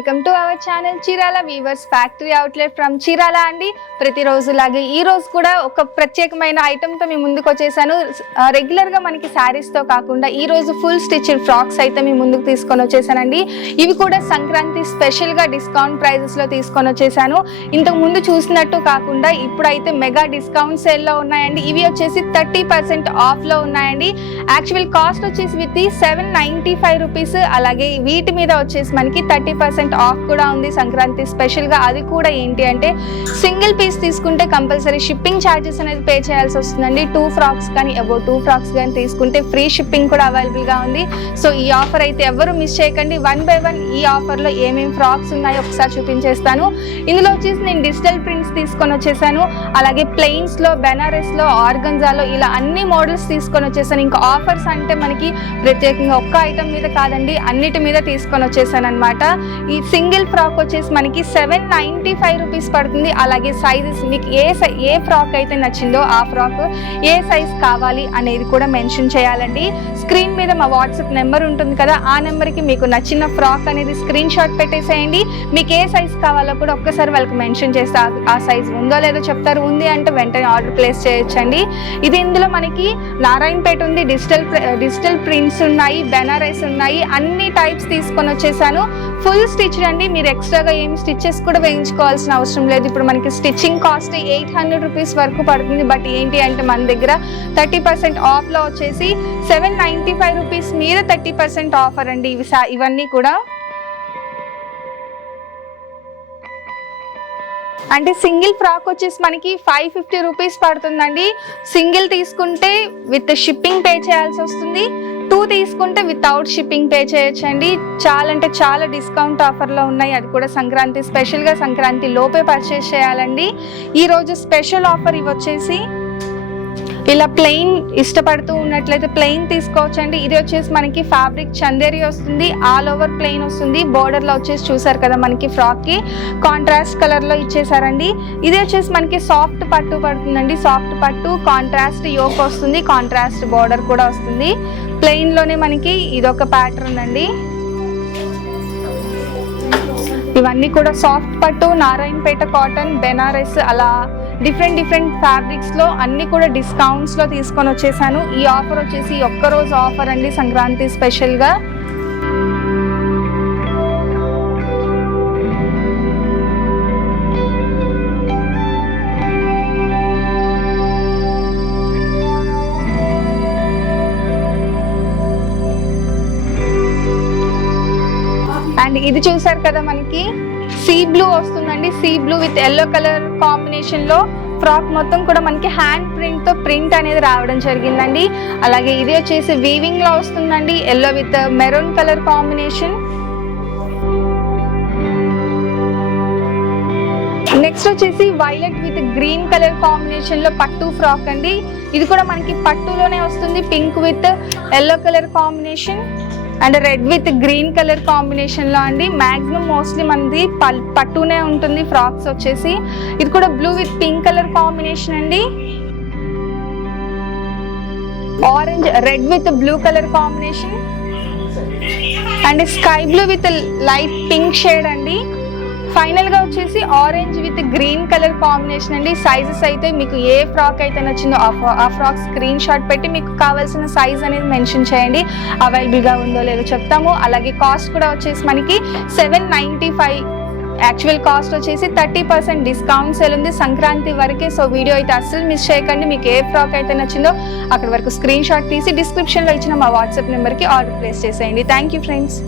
Welcome to our channel Chirala weavers factory outlet from Chirala అండి. ప్రతిరోజులాగే ఈ రోజు కూడా ఒక ప్రత్యేకమైన ఐటెంతో మీ ముందుకు వచ్చేసాను. రెగ్యులర్గా మనకి శారీస్తో కాకుండా ఈ రోజు ఫుల్ స్టిచ్డ్ ఫ్రాక్స్ అయితే మీ ముందుకు తీసుకొని వచ్చేసానండి. ఇవి కూడా సంక్రాంతి స్పెషల్గా డిస్కౌంట్ ప్రైజెస్లో తీసుకొని వచ్చేసాను. ఇంతకు ముందు చూసినట్టు కాకుండా ఇప్పుడైతే మెగా డిస్కౌంట్ సేల్లో ఉన్నాయండి. ఇవి వచ్చేసి 30% ఆఫ్లో ఉన్నాయండి. యాక్చువల్ కాస్ట్ వచ్చేసి విత్ 795 రూపీస్. అలాగే వీటి మీద వచ్చేసి మనకి 30% ఆఫ్ కూడా ఉంది సంక్రాంతి స్పెషల్గా. అది కూడా ఏంటి అంటే సింగిల్ పీస్ తీసుకుంటే కంపల్సరీ షిప్పింగ్ ఛార్జెస్ అనేది పే చేయాల్సి వస్తుందండి. 2 ఫ్రాక్స్ కానీ అబౌవ్ 2 ఫ్రాక్స్ కానీ తీసుకుంటే ఫ్రీ షిప్పింగ్ కూడా అవైలబుల్గా ఉంది. సో ఈ ఆఫర్ అయితే ఎవరు మిస్ చేయకండి. 1 by 1 ఈ ఆఫర్లో ఏమేమి ఫ్రాక్స్ ఉన్నాయో ఒకసారి చూపించేస్తాను. ఇందులో వచ్చేసి నేను డిజిటల్ ప్రింట్స్ తీసుకొని వచ్చేసాను. అలాగే ప్లెయిన్స్లో, బెనారస్లో, ఆర్గంజాలో ఇలా అన్ని మోడల్స్ తీసుకొని వచ్చేసాను. ఇంకా ఆఫర్స్ అంటే మనకి ప్రత్యేకంగా ఒక్క ఐటమ్ మీద కాదండి, అన్నిటి మీద తీసుకొని వచ్చేసాను అనమాట. ఈ సింగిల్ ఫ్రాక్ వచ్చేసి మనకి 795 రూపీస్ పడుతుంది. అలాగే సైజెస్ మీకు ఏ ఫ్రాక్ అయితే నచ్చిందో ఆ ఫ్రాక్ ఏ సైజ్ కావాలి అనేది కూడా మెన్షన్ చేయాలండి. స్క్రీన్ మీద మా వాట్సాప్ నెంబర్ ఉంటుంది కదా, ఆ నెంబర్కి మీకు నచ్చిన ఫ్రాక్ అనేది స్క్రీన్ షాట్ పెట్టేసేయండి. మీకు ఏ సైజ్ కావాలో కూడా ఒక్కసారి వాళ్ళకి మెన్షన్ చేస్తే ఆ సైజ్ ఉందో లేదో చెప్తారు. ఉంది అంటే వెంటనే ఆర్డర్ ప్లేస్ చేయొచ్చండి. ఇది ఇందులో మనకి నారాయణపేట ఉంది, డిజిటల్ ప్రింట్స్ ఉన్నాయి, బెనారస్ ఉన్నాయి, అన్ని టైప్స్ తీసుకొని వచ్చేసాను. ఫుల్ స్టిచ్ అండి. మీరు ఎక్స్ట్రాగా ఏమి స్టిచెస్ కూడా వేయించుకోవాల్సిన అవసరం లేదు. ఇప్పుడు మనకి స్టిచ్చింగ్ కాస్ట్ 800 రూపీస్ వరకు పడుతుంది. బట్ ఏంటి అంటే మన దగ్గర 30% ఆఫ్లో వచ్చేసి 795 రూపీస్ మీద 30% ఆఫర్ అండి. ఇవన్నీ కూడా అంటే సింగిల్ ఫ్రాక్ వచ్చేసి మనకి 550 రూపీస్ పడుతుందండి. సింగిల్ తీసుకుంటే విత్ షిప్పింగ్ పే చేయాల్సి వస్తుంది. 2 తీసుకుంటే వితౌట్ షిప్పింగ్ పే చేయొచ్చండి. చాలా అంటే చాలా డిస్కౌంట్ ఆఫర్లో ఉన్నాయి. అది కూడా సంక్రాంతి స్పెషల్గా సంక్రాంతి లోపే పర్చేస్ చేయాలండి. ఈరోజు స్పెషల్ ఆఫర్ ఇవి వచ్చేసి ఇలా ప్లెయిన్ ఇష్టపడుతూ ఉన్నట్లయితే ప్లెయిన్ తీసుకోవచ్చండి. ఇది వచ్చేసి మనకి ఫ్యాబ్రిక్ చందేరి వస్తుంది, ఆల్ ఓవర్ ప్లెయిన్ వస్తుంది. బోర్డర్లో వచ్చేసి చూసారు కదా మనకి ఫ్రాక్కి కాంట్రాస్ట్ కలర్లో ఇచ్చేసారండి. ఇది వచ్చేసి మనకి సాఫ్ట్ పట్టు పడుతుందండి. సాఫ్ట్ పట్టు, కాంట్రాస్ట్ యోక్ వస్తుంది, కాంట్రాస్ట్ బోర్డర్ కూడా వస్తుంది. ప్లెయిన్లోనే మనకి ఇదొక ప్యాటర్న్ అండి. ఇవన్నీ కూడా సాఫ్ట్ పట్టు, నారాయణపేట కాటన్, బెనారస్ అలా డిఫరెంట్ ఫ్యాబ్రిక్స్లో అన్నీ కూడా డిస్కౌంట్స్లో తీసుకొని వచ్చేసాను. ఈ ఆఫర్ వచ్చేసి ఒక్కరోజు ఆఫర్ అండి సంక్రాంతి స్పెషల్గా. అండ్ ఇది చూసారు కదా మనకి సీ బ్లూ వస్తుందండి. Sea blue with yellow colour combination లో ఫ్రాక్ మొత్తం కూడా మనకి హ్యాండ్ ప్రింట్ తో ప్రింట్ అనేది రావడం జరిగిందండి. అలాగే ఇది వచ్చేసి వీవింగ్ లో వస్తుందండి, yellow with maroon colour combination. Next వచ్చేసి violet with green colour combination లో పట్టు ఫ్రాక్ అండి. ఇది కూడా మనకి పట్టులోనే వస్తుంది, pink with yellow colour combination and red with green colour కాంబినేషన్లో అండి. మ్యాక్సిమం మోస్ట్లీ మనది పట్టునే ఉంటుంది ఫ్రాక్స్ వచ్చేసి. ఇది కూడా blue with pink colour combination అండి. Orange red with blue colour combination and sky blue with light pink shade అండి. ఫైనల్గా వచ్చేసి orange with green colour combination అండి. సైజెస్ అయితే మీకు ఏ ఫ్రాక్ అయితే నచ్చిందో ఆ ఫ్రాక్ స్క్రీన్ షాట్ పెట్టి మీకు కావాల్సిన సైజ్ అనేది మెన్షన్ చేయండి. అవైలబుల్గా ఉందో లేదో చెప్తాము. అలాగే కాస్ట్ కూడా వచ్చేసి మనకి 795. యాక్చువల్ కాస్ట్ వచ్చేసి 30% డిస్కౌంట్ సేల్ ఉంది సంక్రాంతి వరకే. సో వీడియో అయితే అస్సలు మిస్ చేయకండి. మీకు ఏ ఫ్రాక్ అయితే నచ్చిందో అక్కడి వరకు స్క్రీన్ షాట్ తీసి డిస్క్రిప్షన్లో ఇచ్చిన మా వాట్సాప్ నెంబర్కి ఆర్డర్ ప్లేస్ చేసేయండి. Thank you friends.